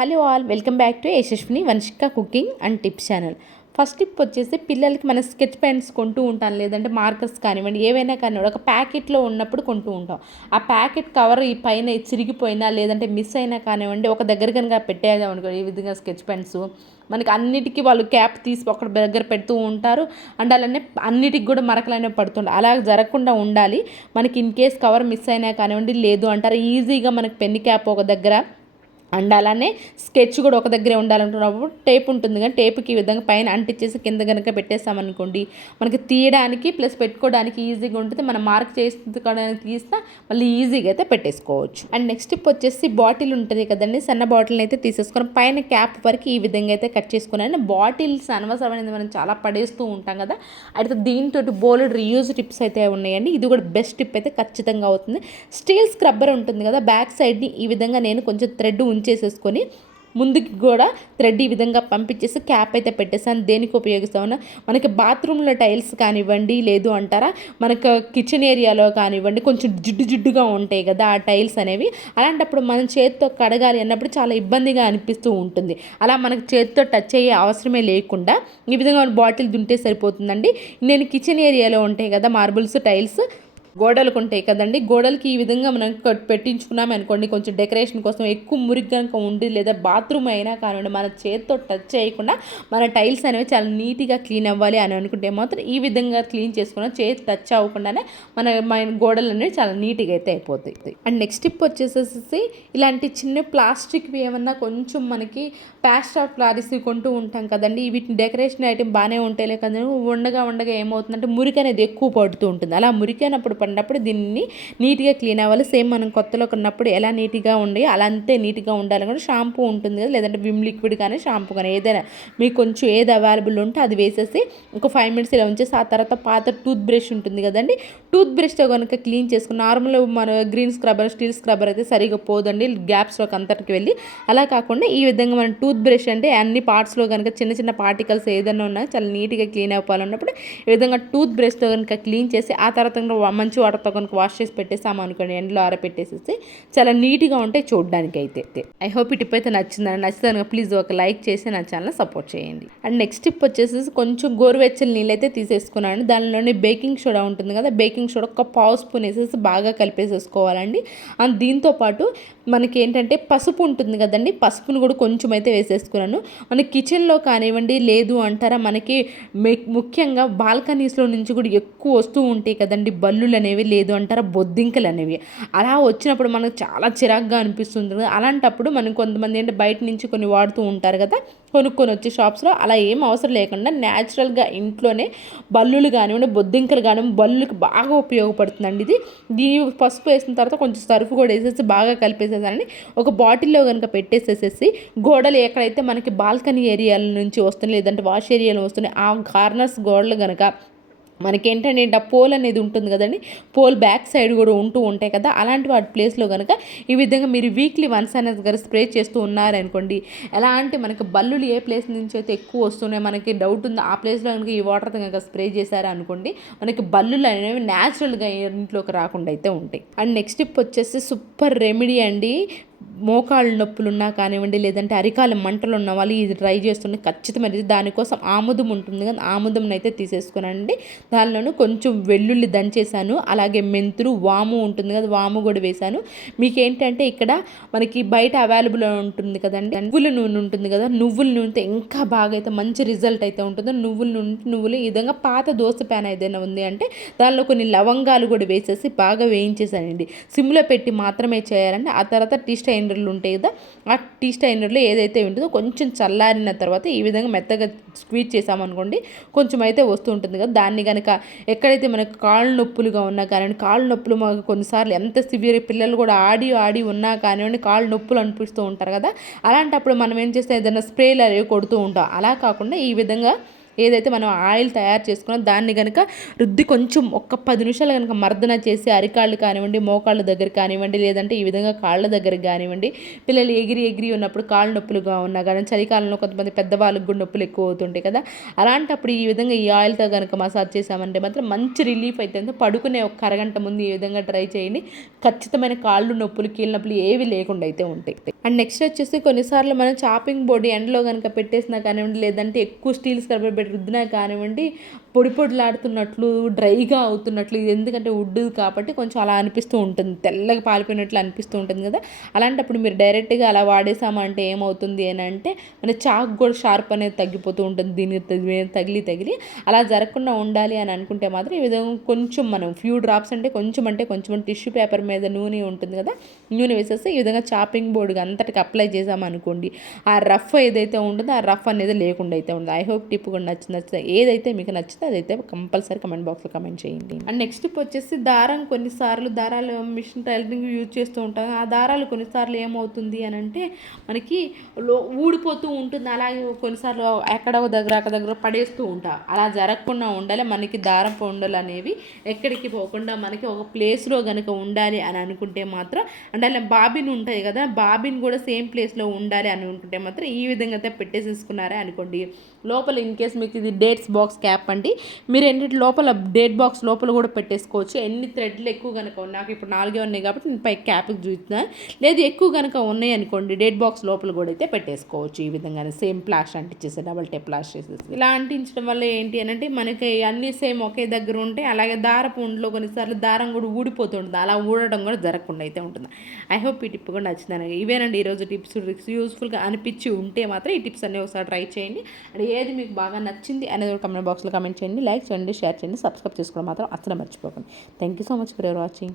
Hello all, welcome back to Yashaswini Vamshika cooking and tips channel. First tip వచ్చేసి పిల్లలకి మనం sketch pens కొంటూ ఉంటాం, లేదంటే మార్కర్స్ కానివ్వండి, ఏవైనా కానివ్వండి ఒక ప్యాకెట్లో ఉన్నప్పుడు కొంటూ ఉంటాం. ఆ ప్యాకెట్ కవర్ ఈ పైన చిరిగిపోయినా లేదంటే మిస్ అయినా కానివ్వండి ఒక దగ్గర కనుక పెట్టేద్దాం అనుకో, ఈ విధంగా స్కెచ్ పెన్స్ మనకి అన్నిటికీ వాళ్ళు క్యాప్ తీసి ఒక దగ్గర పెడుతూ ఉంటారు. అండ్ అలానే అన్నిటికి కూడా మరకలు అనేవి పడుతుంటాయి. అలా జరగకుండా ఉండాలి. మనకి ఇన్ కేస్ కవర్ మిస్ అయినా కానివ్వండి, లేదు అంటారు ఈజీగా మనకి పెన్ క్యాప్ ఒక దగ్గర అండ్ అలానే స్కెచ్ కూడా ఒక దగ్గరే ఉండాలనుకున్నప్పుడు టేప్ ఉంటుంది, కానీ టేప్కి ఈ విధంగా పైన అంటించేసి కింద కనుక పెట్టేస్తామనుకోండి మనకి తీయడానికి ప్లస్ పెట్టుకోవడానికి ఈజీగా ఉంటుంది. మనం మార్క్ చేసుకోవడానికి తీస్తా మళ్ళీ ఈజీగా అయితే పెట్టేసుకోవచ్చు. అండ్ నెక్స్ట్ టిప్ వచ్చేసి బాటిల్ ఉంటుంది కదండి, సన్న బాటిల్ని అయితే తీసేసుకొని పైన క్యాప్ వరకు ఈ విధంగా అయితే కట్ చేసుకున్నాను. బాటిల్స్ అనవసరమైనది మనం చాలా పడేస్తూ ఉంటాం కదా, అయితే దీంతో బోలెడ్ రీయూజ్ టిప్స్ అయితే ఉన్నాయండి. ఇది కూడా బెస్ట్ టిప్ అయితే ఖచ్చితంగా అవుతుంది. స్టీల్ స్క్రబ్బర్ ఉంటుంది కదా, బ్యాక్ సైడ్ని ఈ విధంగా నేను కొంచెం థ్రెడ్ ఉంచేసేసుకొని ముందుకి కూడా థ్రెడ్ ఈ విధంగా పంపించేసి క్యాప్ అయితే పెట్టేసాను. దేనికి ఉపయోగిస్తామన్నా మనకి బాత్రూంలో టైల్స్ కానివ్వండి, లేదు అంటారా మనకు కిచెన్ ఏరియాలో కానివ్వండి కొంచెం జిడ్డుగా ఉంటాయి కదా ఆ టైల్స్ అనేవి. అలాంటప్పుడు మనం చేతితో కడగాలి అన్నప్పుడు చాలా ఇబ్బందిగా అనిపిస్తూ ఉంటుంది. అలా మనకు చేతితో టచ్ అయ్యే అవసరమే లేకుండా ఈ విధంగా బాటిల్ దుంటే సరిపోతుందండి. నేను కిచెన్ ఏరియాలో ఉంటాయి కదా మార్బుల్స్ టైల్స్ గోడలకు ఉంటాయి కదండి, గోడలకి ఈ విధంగా మనం పెట్టించుకున్నాం అనుకోండి, కొంచెం డెకరేషన్ కోసం ఎక్కువ మురికి కనుక ఉండి లేదా బాత్రూమ్ అయినా కానివ్వండి మన చేతితో టచ్ చేయకుండా మన టైల్స్ అనేవి చాలా నీట్గా క్లీన్ అవ్వాలి అని అనుకుంటే మాత్రం ఈ విధంగా క్లీన్ చేసుకున్న చేతి టచ్ అవ్వకుండానే మన గోడలు అనేవి చాలా నీట్గా అయితే అయిపోతాయి. అండ్ నెక్స్ట్ టిప్ వచ్చేసేసి ఇలాంటి చిన్న ప్లాస్టిక్వి ఏమన్నా కొంచెం మనకి ప్లాస్టర్ ఆఫ్ ప్లారిస్ కొంటూ ఉంటాం కదండి, వీటిని డెకరేషన్ ఐటమ్ బాగానే ఉంటాయి కదా, ఉండగా ఏమవుతుందంటే మురికి అనేది ఎక్కువ పడుతూ ఉంటుంది. అలా మురికి అయినప్పుడు పడినప్పుడు దీన్ని నీట్గా క్లీన్ అవ్వాలి. సేమ్ మనం కొత్తలో కొన్నప్పుడు ఎలా నీట్గా ఉండి అలా అంతే నీట్గా ఉండాలి. కూడా షాంపూ ఉంటుంది కదా, లేదంటే విమ్ లిక్విడ్ కానీ షాంపూ కానీ ఏదైనా మీకు కొంచెం ఏది అవైలబుల్ ఉంటే అది వేసేసి ఒక 5 minutes ఇలా ఉంచేసి ఆ తర్వాత పాత టూత్ బ్రష్ ఉంటుంది కదండి, టూత్ బ్రష్తో కనుక క్లీన్ చేసుకుని నార్మల్ మన గ్రీన్ స్క్రబ్బర్ స్టీల్ స్క్రబ్బర్ అయితే సరిగా పోదండి గ్యాప్స్లోకి అంతటికి వెళ్ళి. అలా కాకుండా ఈ విధంగా మనం టూత్ బ్రష్ అంటే అన్ని పార్ట్స్లో కనుక చిన్న పార్టికల్స్ ఏదైనా ఉన్నా చాలా నీట్గా క్లీన్ అయిపోవాలన్నప్పుడు ఈ విధంగా టూత్ బ్రష్తో కనుక క్లీన్ చేసి ఆ తర్వాత మంచి వాటర్తో కనుక వాష్ చేసి పెట్టేసాము అనుకోండి, ఎండలో ఆరబెట్టేసేసి చాలా నీట్గా ఉంటాయి చూడడానికి అయితే. ఐ హోప్ ఈ టిప్ అయితే నచ్చుతుంది ప్లీజ్ ఒక లైక్ చేసి నా ఛానల్ సపోర్ట్ చేయండి. అండ్ నెక్స్ట్ టిప్ వచ్చేసి కొంచెం గోరువెచ్చని నీళ్ళు అయితే తీసేసుకున్నాను. దానిలోనే బేకింగ్ సోడా ఉంటుంది కదా, బేకింగ్ సోడా ఒక పావు స్పూన్ వేసేసి బాగా కలిపేసేసుకోవాలండి. అండ్ దీంతోపాటు మనకి ఏంటంటే పసుపు ఉంటుంది కదండి, పసుపును కూడా కొంచెం అయితే వేసేసుకున్నాను. మన కిచెన్లో కానివ్వండి, లేదు అంటారా మనకి ముఖ్యంగా బాల్కనీస్లో నుంచి కూడా ఎక్కువ వస్తూ ఉంటాయి కదండి బల్లులు అనేవి, లేదు అంటారా బొద్దింకలు అనేవి. అలా వచ్చినప్పుడు మనకు చాలా చిరాగ్గా అనిపిస్తుంది కదా, అలాంటప్పుడు మనం కొంతమంది అంటే బయట నుంచి కొన్ని వాడుతూ ఉంటారు కదా కొనుక్కొని వచ్చి షాప్స్లో, అలా ఏం అవసరం లేకుండా న్యాచురల్గా ఇంట్లోనే బల్లులు కానివ్వండి బొద్దింకలు కానివ్వండి బల్లులకు బాగా ఉపయోగపడుతుందండి ఇది. దీని పసుపు వేసిన తర్వాత కొంచెం సర్ఫ్ కూడా వేసేసి బాగా కలిపేసేసానండి. ఒక బాటిల్లో కనుక పెట్టేసేసేసి గోడలు ఎక్కడైతే మనకి బాల్కనీ ఏరియాల నుంచి వస్తుంది లేదంటే వాష్ ఏరియాలో వస్తున్నాయి ఆ కార్నర్స్ గోడలు కనుక మనకేంటంటే ఆ పోల్ అనేది ఉంటుంది కదండి, పోల్ బ్యాక్ సైడ్ కూడా ఉంటూ ఉంటాయి కదా, అలాంటి వాటి ప్లేస్లో కనుక ఈ విధంగా మీరు వీక్లీ వన్స్ అనేది దగ్గర స్ప్రే చేస్తూ ఉన్నారనుకోండి, ఎలా అంటే మనకి బల్లులు ఏ ప్లేస్ నుంచి అయితే ఎక్కువ వస్తున్నాయి మనకి డౌట్ ఉంది ఆ ప్లేస్లో కనుక ఈ వాటర్తో కనుక స్ప్రే చేశారనుకోండి మనకి బల్లులు అనేవి న్యాచురల్గా ఇంట్లోకి రాకుండా అయితే ఉంటాయి. అండ్ నెక్స్ట్ టిప్ వచ్చేసి సూపర్ రెమెడీ అండి. మోకాళ్ళ నొప్పులు ఉన్నా కానివ్వండి, లేదంటే అరికాల మంటలు ఉన్న వాళ్ళు ఇది ట్రై చేస్తుండే ఖచ్చితమైనది. దానికోసం ఆముదం ఉంటుంది కదా, ఆముదం అయితే తీసేసుకున్నానండి. దానిలోనూ కొంచెం వెల్లుల్లి దంచేసాను, అలాగే మెంతులు వాము ఉంటుంది కదా వాము కూడా వేసాను. మీకు ఏంటంటే ఇక్కడ మనకి బయట అవైలబుల్ ఉంటుంది కదండి నువ్వుల నూనె ఉంటుంది కదా, నువ్వుల నూనెతో ఇంకా బాగా అయితే మంచి రిజల్ట్ అయితే ఉంటుంది. నువ్వులు ఈ విధంగా పాత దోశ ప్యాన్ ఏదైనా ఉంది అంటే దానిలో కొన్ని లవంగాలు కూడా వేసేసి బాగా వేయించేసానండి. సిమ్లో పెట్టి మాత్రమే చేయాలండి. ఆ తర్వాత టీ స్టైనర్లు ఉంటాయి కదా, ఆ టీ స్టైనర్లో ఏదైతే ఉంటుందో కొంచెం చల్లారిన తర్వాత ఈ విధంగా మెత్తగా స్క్వీజ్ చేసామనుకోండి కొంచెం అయితే వస్తూ ఉంటుంది కదా, దాన్ని కనుక ఎక్కడైతే మనకు కాళ్ళు నొప్పులుగా ఉన్నా కానివ్వండి, కాళ్ళు నొప్పులు మాకు కొన్నిసార్లు ఎంత సివియర్ పిల్లలు కూడా ఆడి ఉన్నా కానివ్వండి కాళ్ళు నొప్పులు అనిపిస్తూ ఉంటారు కదా, అలాంటప్పుడు మనం ఏం చేస్తాం ఏదైనా స్ప్రేలు అనేవి కొడుతూ ఉంటాం. అలా కాకుండా ఈ విధంగా ఏదైతే మనం ఆయిల్ తయారు చేసుకున్నాం దాన్ని కనుక రుద్ది కొంచెం ఒక 10 నిమిషాలు కనుక మర్దన చేసి అరికాళ్ళు కానివ్వండి మోకాళ్ళ దగ్గర కానివ్వండి, లేదంటే ఈ విధంగా కాళ్ళ దగ్గర కానివ్వండి, పిల్లలు ఎగిరి ఉన్నప్పుడు కాళ్ళు నొప్పులుగా ఉన్నా కానీ చలికాలంలో కొంతమంది పెద్దవాళ్ళకి కూడా నొప్పులు ఎక్కువ అవుతుంటాయి కదా, అలాంటప్పుడు ఈ విధంగా ఈ ఆయిల్తో కనుక మసాజ్ చేసామంటే మాత్రం మంచి రిలీఫ్ అయితే పడుకునే ఒక అరగంట ముందు ఈ విధంగా ట్రై చేయండి. ఖచ్చితమైన కాళ్ళు నొప్పులు కీళ్ళ నొప్పులు ఏవి లేకుండా అయితే ఉంటాయి. అండ్ నెక్స్ట్ వచ్చేసి కొన్నిసార్లు మనం చాపింగ్ బోర్డు ఎండలో కనుక పెట్టేసినా కానివ్వండి, లేదంటే ఎక్కువ స్టీల్ స్క్రబ్బర్ పెట్టి రుద్దినా కానివ్వండి, పొడి పొడిలాడుతున్నట్లు డ్రైగా అవుతున్నట్లు, ఇది ఎందుకంటే వుడ్ కాబట్టి కొంచెం అలా అనిపిస్తూ ఉంటుంది, తెల్లగా పాలిపోయినట్లు అనిపిస్తూ ఉంటుంది కదా. అలాంటప్పుడు మీరు డైరెక్ట్గా అలా వాడేసామంటే ఏమవుతుంది అని అంటే మన చాక్ కూడా షార్ప్ అనేది తగ్గిపోతూ ఉంటుంది, దీనికి తగిలి అలా జరగకుండా ఉండాలి అని అనుకుంటే మాత్రం ఈ విధంగా కొంచెం మనం ఫ్యూ డ్రాప్స్ అంటే కొంచెం టిష్యూ పేపర్ మీద నూనె ఉంటుంది కదా, నూనె వేసేస్తే ఈ విధంగా చాపింగ్ బోర్డుగా అంతటికి అప్లై చేసామనుకోండి, ఆ రఫ్ ఏదైతే ఉంటుందో ఆ రఫ్ అనేది లేకుండా అయితే ఉంటుంది. ఐ హోప్ టిప్ కూడా నచ్చింది. ఏదైతే మీకు నచ్చితే అదైతే కంపల్సరీ కమెంట్ బాక్స్లో కమెంట్ చేయండి. అండ్ నెక్స్ట్ టిప్ వచ్చేసి దారం. కొన్నిసార్లు దారాలు మిషన్ టైలరింగ్ యూజ్ చేస్తూ ఉంటాం, ఆ దారాలు కొన్నిసార్లు ఏమవుతుంది అని అంటే మనకి ఊడిపోతూ ఉంటుంది, అలాగే కొన్నిసార్లు అక్కడ దగ్గర పడేస్తూ ఉంటాం. అలా జరగకుండా ఉండాలి, మనకి దారపు ఉండలు అనేవి ఎక్కడికి పోకుండా మనకి ఒక ప్లేస్లో కనుక ఉండాలి అని అనుకుంటే మాత్రం, అంటే అలా బాబిన్ ఉంటాయి కదా, బాబిన్ కూడా సేమ్ ప్లేస్లో ఉండాలి అని అనుకుంటే మాత్రం ఈ విధంగా అయితే పెట్టేసేసుకున్నారే అనుకోండి, లోపల ఇన్ కేస్ మీకు ఇది డేట్స్ బాక్స్ క్యాప్ అండి, మీరు ఎన్నిటి లోపల డేట్ బాక్స్ లోపల కూడా పెట్టేసుకోవచ్చు. ఎన్ని థ్రెడ్లు ఎక్కువ కనుక నాకు ఇప్పుడు 4 ఉన్నాయి కాబట్టి నేను పై క్యాప్కి చూస్తున్నాను, లేదు ఎక్కువ కనుక ఉన్నాయి అనుకోండి డేట్ బాక్స్ లోపల కూడా అయితే పెట్టేసుకోవచ్చు. ఈ విధంగానే సేమ్ ప్లాష్ అంటించేసి డబల్ టేప్ ప్లాష్ చేసేసి ఇలా అంటించడం వల్ల ఏంటి అని అంటే మనకి అన్ని సేమ్ ఒకే దగ్గర ఉంటాయి. అలాగే దారపు ఉండలో కొన్నిసార్లు దారం కూడా ఊడిపోతుంటుంది, అలా ఊడడం కూడా జరగకుండా అయితే ఉంటుంది. ఐ హోప్ ఈ టిప్ కూడా నచ్చిందని. ఇవేనండి ఈరోజు టిప్స్. యూస్ఫుల్గా అనిపించి ఉంటే మాత్రం ఈ టిప్స్ అన్నీ ఒకసారి ట్రై చేయండి. అండ్ ఏది మీకు బాగా నచ్చింది అనేది కమెంట్ బాక్స్లో కమెంట్ చేయండి, లైక్ చేయండి, షేర్ చేయండి, సబ్స్క్రైబ్ చేసుకోవడం మాత్రం అసలు మర్చిపోకండి. Thank you so much for your watching.